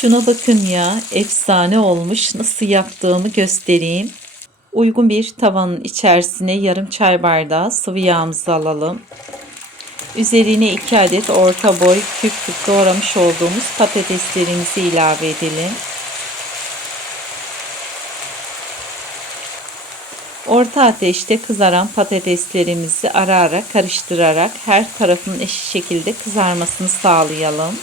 Şuna bakın ya, efsane olmuş. Nasıl yaptığımı göstereyim. Uygun bir tavanın içerisine yarım çay bardağı sıvı yağımızı alalım. Üzerine 2 adet orta boy küp küp doğramış olduğumuz patateslerimizi ilave edelim. Orta ateşte kızaran patateslerimizi ara ara karıştırarak her tarafın eşit şekilde kızarmasını sağlayalım.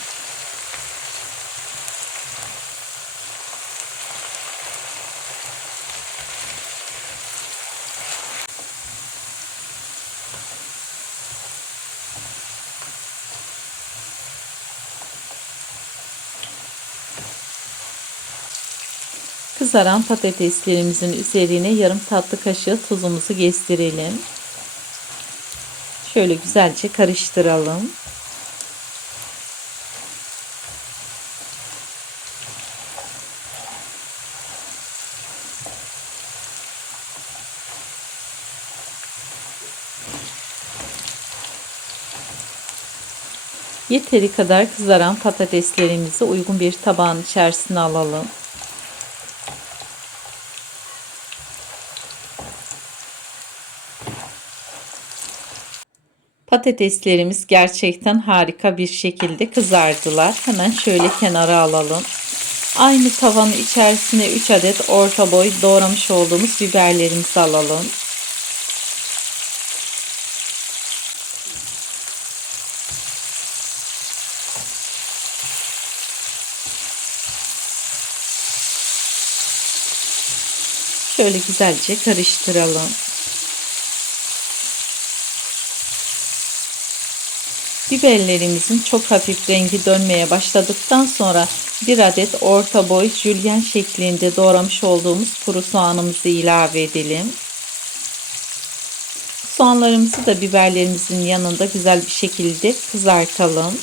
Kızaran patateslerimizin üzerine yarım tatlı kaşığı tuzumuzu gezdirelim. Şöyle güzelce karıştıralım. Yeteri kadar kızaran patateslerimizi uygun bir tabağın içerisine alalım. Patateslerimiz gerçekten harika bir şekilde kızardılar. Hemen şöyle kenara alalım. Aynı tavanın içerisine 3 adet orta boy doğramış olduğumuz biberlerimizi alalım. Şöyle güzelce karıştıralım. Biberlerimizin çok hafif rengi dönmeye başladıktan sonra 1 adet orta boy jülyen şeklinde doğramış olduğumuz kuru soğanımızı ilave edelim. Soğanlarımızı da biberlerimizin yanında güzel bir şekilde kızartalım.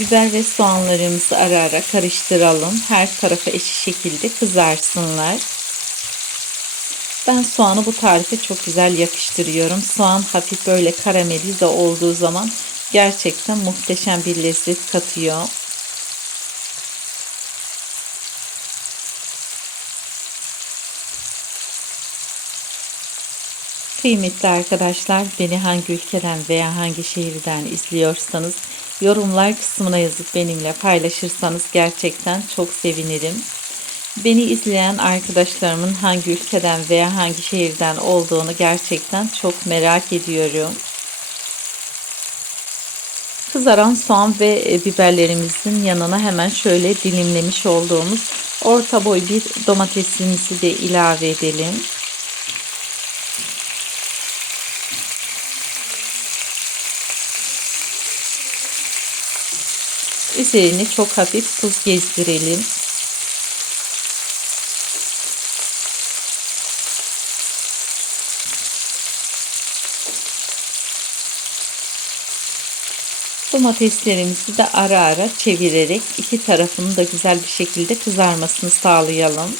Biber ve soğanlarımızı ara ara karıştıralım. Her tarafa eşit şekilde kızarsınlar. Ben soğanı bu tarife çok güzel yakıştırıyorum. Soğan hafif böyle karamelize olduğu zaman gerçekten muhteşem bir lezzet katıyor. Kıymetli arkadaşlar, beni hangi ülkeden veya hangi şehirden izliyorsanız yorumlar kısmına yazıp benimle paylaşırsanız gerçekten çok sevinirim. Beni izleyen arkadaşlarımın hangi ülkeden veya hangi şehirden olduğunu gerçekten çok merak ediyorum. Kızaran soğan ve biberlerimizin yanına hemen şöyle dilimlemiş olduğumuz orta boy bir domatesimizi de ilave edelim. Üzerine çok hafif tuz gezdirelim. Domateslerimizi de ara ara çevirerek iki tarafını da güzel bir şekilde kızarmasını sağlayalım.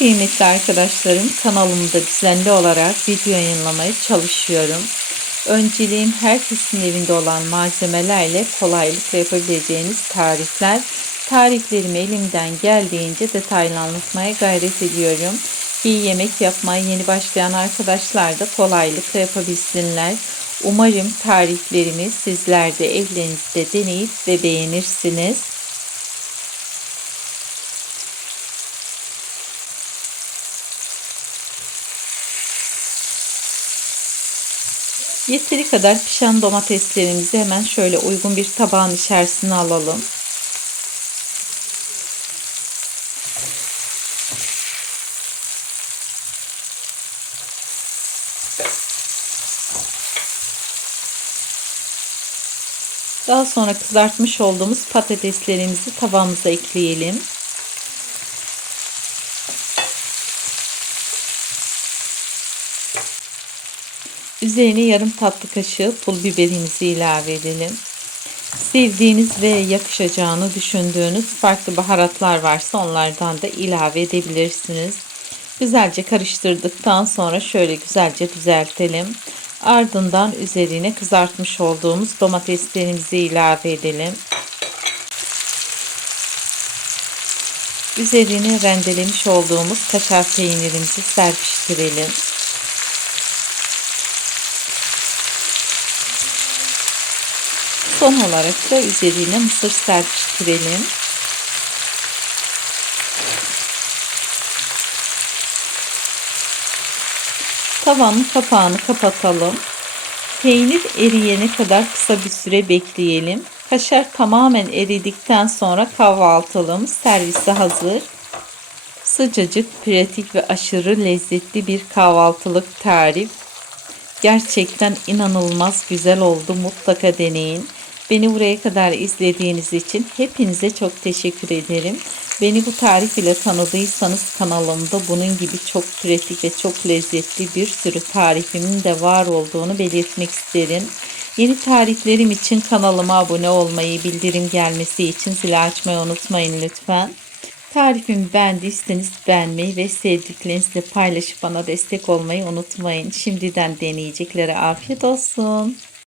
Kıymetli arkadaşlarım, kanalımda düzenli olarak video yayınlamaya çalışıyorum. Önceliğim herkesin evinde olan malzemelerle kolaylıkla yapabileceğiniz tarifler. Tariflerimi elimden geldiğince detaylı anlatmaya gayret ediyorum. Ki yemek yapmaya yeni başlayan arkadaşlar da kolaylıkla yapabilsinler. Umarım tariflerimi sizler de evlerinizde deneyip ve beğenirsiniz. Yeteri kadar pişen domateslerimizi hemen şöyle uygun bir tabağın içerisine alalım. Daha sonra kızartmış olduğumuz patateslerimizi tavamıza ekleyelim. Üzerine yarım tatlı kaşığı pul biberimizi ilave edelim. Sevdiğiniz ve yakışacağını düşündüğünüz farklı baharatlar varsa onlardan da ilave edebilirsiniz. Güzelce karıştırdıktan sonra şöyle güzelce düzeltelim. Ardından üzerine kızartmış olduğumuz domateslerimizi ilave edelim. Üzerine rendelemiş olduğumuz kaşar peynirimizi serpiştirelim. Son olarak da üzerine mısır serpiştirelim. Tavanın kapağını kapatalım. Peynir eriyene kadar kısa bir süre bekleyelim. Kaşar tamamen eridikten sonra kahvaltılığımız servise hazır. Sıcacık, pratik ve aşırı lezzetli bir kahvaltılık tarif. Gerçekten inanılmaz güzel oldu. Mutlaka deneyin. Beni buraya kadar izlediğiniz için hepinize çok teşekkür ederim. Beni bu tarif ile tanıdıysanız kanalımda bunun gibi çok pratik ve çok lezzetli bir sürü tarifimin de var olduğunu belirtmek isterim. Yeni tariflerim için kanalıma abone olmayı, bildirim gelmesi için zili açmayı unutmayın lütfen. Tarifimi beğendiyseniz beğenmeyi ve sevdiklerinizle paylaşıp bana destek olmayı unutmayın. Şimdiden deneyeceklere afiyet olsun.